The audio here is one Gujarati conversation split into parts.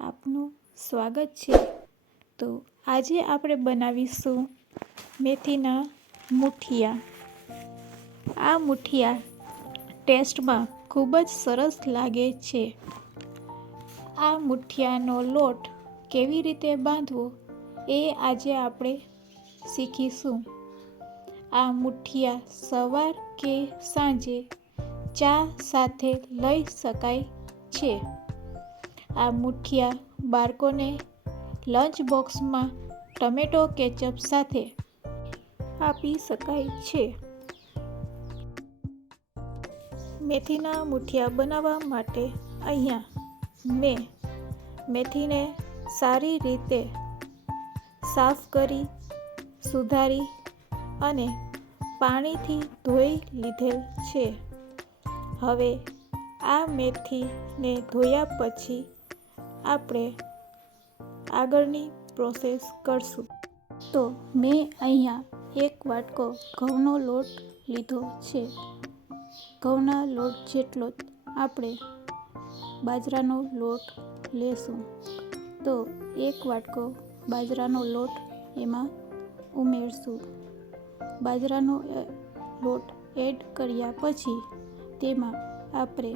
આપનું સ્વાગત છે. તો આજે આપણે બનાવીશું મેથીના મુઠિયા. આ મુઠિયા ટેસ્ટમાં ખૂબ જ સરસ લાગે છે. આ મુઠિયાનો લોટ કેવી રીતે બાંધવો એ આજે આપણે શીખીશું. આ મુઠિયા સવાર કે સાંજે ચા સાથે લઈ શકાય છે. આ મુઠિયા બાળકોને લંચ બોક્સમાં ટમેટો કેચઅપ સાથે આપી શકાય છે. મેથીના મુઠિયા બનાવવા માટે અહીંયા મેં મેથીને સારી રીતે સાફ કરી, સુધારી અને પાણીથી ધોઈ લીધેલ છે. હવે આ મેથીને ધોયા પછી આપણે આગળની પ્રોસેસ કરશું. તો મેં અહીંયા એક વાટકો ઘઉંનો લોટ લીધો છે. ઘઉંના લોટ જેટલો જ આપણે બાજરાનો લોટ લેશું. તો એક વાટકો બાજરાનો લોટ એમાં ઉમેરશું. બાજરાનો લોટ એડ કર્યા પછી તેમાં આપણે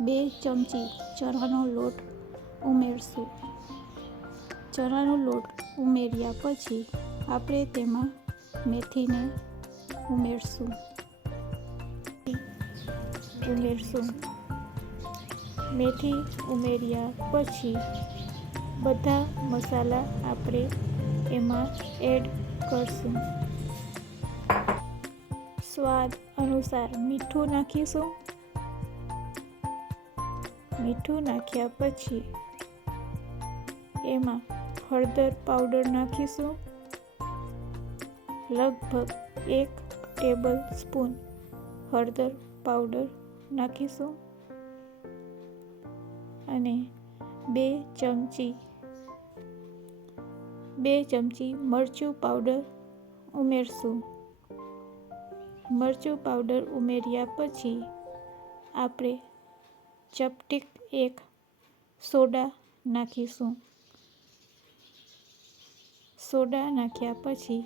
બે ચમચી ચણાનો લોટ ઉમેરશું. ચણાનો લોટ ઉમેર્યા પછી આપણે તેમાં મેથીને ઉમેરશું. ઉમેરશું. મેથી ઉમેર્યા પછી બધા મસાલા આપણે એમાં એડ કરશું. સ્વાદ અનુસાર મીઠું નાખીશું. મીઠું નાખ્યા પછી એમાં હળદર પાવડર નાખીશું. લગભગ એક ટેબલ સ્પૂન હળદર પાવડર નાખીશું. અને બે ચમચી બે ચમચી મરચું પાવડર ઉમેરશું. મરચું પાવડર ઉમેર્યા પછી આપણે ચપટીક એક સોડા નાખીશું. સોડા નાખ્યા પછી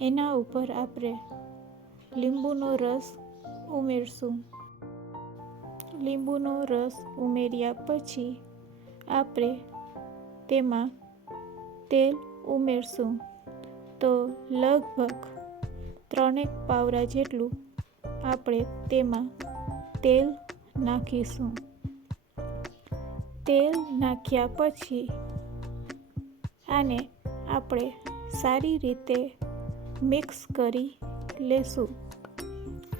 એના ઉપર આપણે લીંબુનો રસ ઉમેરશું. લીંબુનો રસ ઉમેર્યા પછી આપણે તેમાં તેલ ઉમેરશું. તો લગભગ ત્રણેક પાવરા જેટલું આપણે તેમાં તેલ નાખીશું. તેલ નાખ્યા પછી આને આપણે સારી રીતે મિક્સ કરી લેશું.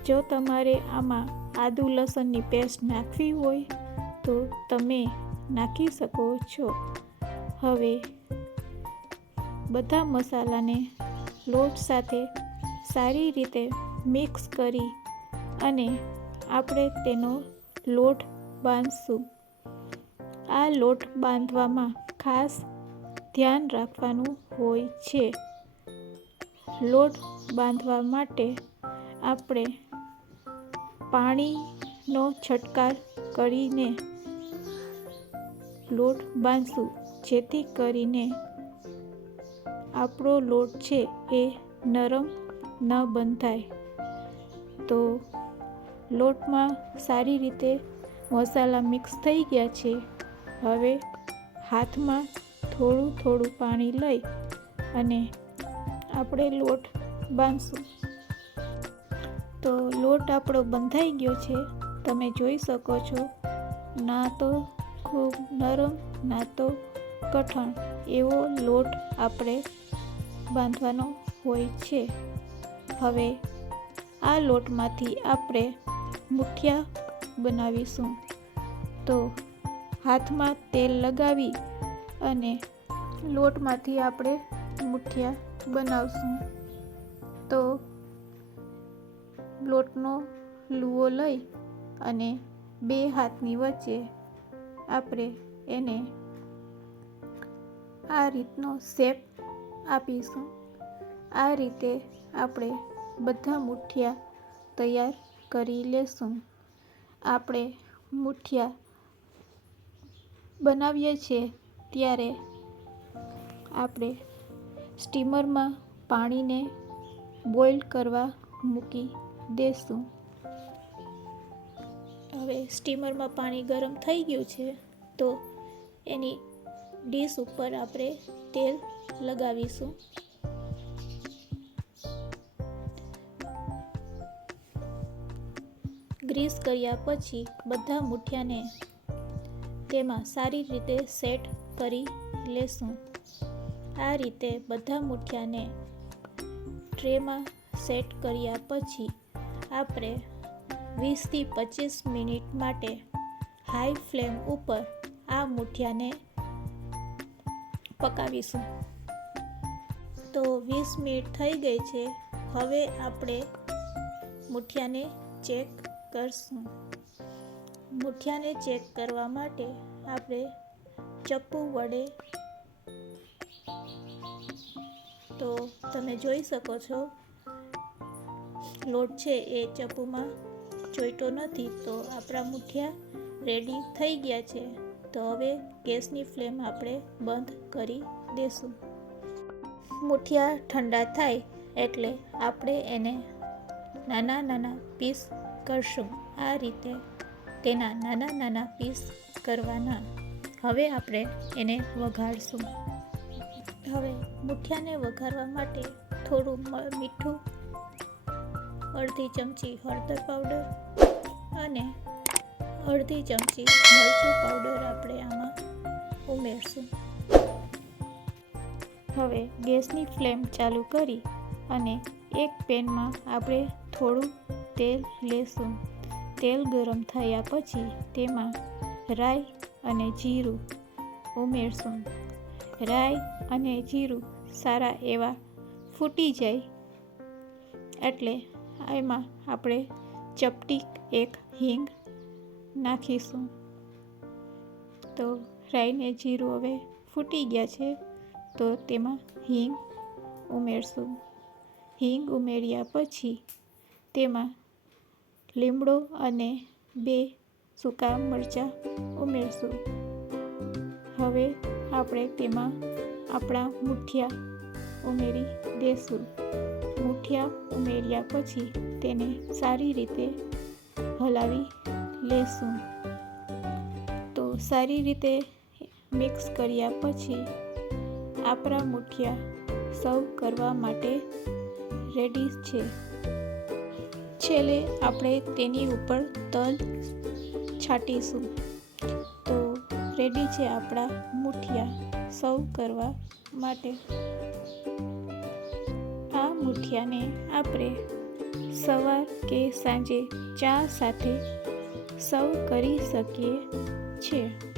જો તમારે આમાં આદુ લસણની પેસ્ટ નાખવી હોય, તો તમે નાખી શકો છો. હવે બધા મસાલાને લોટ સાથે સારી રીતે મિક્સ કરી અને આપણે તેનો લોટ બાંધશું. આ લોટ બાંધવામાં ખાસ ધ્યાન રાખવાનું હોય છે. લોટ બાંધવા માટે આપણે પાણીનો છંટકાર કરીને લોટ બાંધશું. જેથી કરીને આપણો લોટ છે એ નરમ ન બંધાય. તો લોટમાં સારી રીતે મસાલા મિક્સ થઈ ગયા છે. હવે હાથમાં થોડું થોડું પાણી લઈ અને આપણે લોટ બાંધશું. તો લોટ આપણો બંધાઈ ગયો છે. તમે જોઈ શકો છો, ના તો ખૂબ નરમ, ના તો કઠણ એવો લોટ આપણે બાંધવાનો હોય છે. હવે આ લોટમાંથી આપણે મુઠિયા બનાવીશું. તો હાથમાં તેલ લગાવી અને લોટમાંથી આપણે મુઠિયા બનાવશું. તો લોટનો લુઓ લઈ અને બે હાથની વચ્ચે આપણે એને આ રીતનો શેપ આપીશું. આ રીતે આપણે બધા મુઠિયા તૈયાર કરી લેશું. આપણે મુઠિયા બનાવીએ છીએ ત્યારે આપણે સ્ટીમરમાં પાણીને બોઇલ કરવા મૂકી દેશું. હવે સ્ટીમરમાં પાણી ગરમ થઈ ગયું છે, તો એની ડીશ ઉપર આપણે તેલ લગાવીશું. ગ્રીસ કર્યા પછી બધા મૂઠિયાને તેમાં સારી રીતે સેટ કરી લેશું. આ રીતે બધા મૂઠિયાને ટ્રેમાં સેટ કર્યા પછી આપણે વીસથી પચીસ મિનિટ માટે હાઈ ફ્લેમ ઉપર આ મૂઠિયાને પકાવીશું. તો વીસ મિનિટ થઈ ગઈ છે. હવે આપણે મૂઠિયાને ચેક કરશું. મૂઠિયાને ચેક કરવા માટે આપણે ચપ્પુ વડે. તો તમે જોઈ શકો છો, લોટ છે એ ચપ્પુમાં ચોઈટો નથી, તો આપણા મૂઠિયા રેડી થઈ ગયા છે. તો હવે ગેસની ફ્લેમ આપણે બંધ કરી દેશું. મૂઠિયા ઠંડા થાય એટલે આપણે એને નાના નાના પીસ કરશું. આ રીતે તેના નાના નાના પીસ કરવાના. હવે આપણે એને વઘારશું. હવે મુઠિયાને વઘારવા માટે થોડું મીઠું, અડધી ચમચી હળદર પાવડર અને અડધી ચમચી મરચું પાવડર આપણે આમાં ઉમેરશું. હવે ગેસની ફ્લેમ ચાલુ કરી અને એક પેનમાં આપણે થોડું તેલ લેશું. તેલ ગરમ થયા પછી તેમાં રાઈ અને જીરું ઉમેરશું. રાઈ અને જીરું સારા એવા ફૂટી જાય એટલે એમાં આપણે ચપટી એક હિંગ નાખીશું. તો રાઈને જીરું હવે ફૂટી ગયા છે, તો તેમાં હિંગ ઉમેરશું. હિંગ ઉમેર્યા પછી તેમાં લીમડો અને બે સૂકા મરચાં ઉમેરશું? હવે આપણે તેમાં આપણા મૂઠિયા ઉમેરી દેશું. મૂઠિયા ઉમેર્યા પછી તેને સારી રીતે હલાવી લેશું. તો સારી રીતે મિક્સ કર્યા પછી આપણા મૂઠિયા સર્વ કરવા માટે રેડી છે. છેલ્લે આપણે તેની ઉપર તલ છાંટીશું. તો રેડી છે આપણા મૂઠિયા સર્વ કરવા માટે. આ મૂઠિયાને આપણે સવાર કે સાંજે ચા સાથે સર્વ કરી શકીએ છીએ.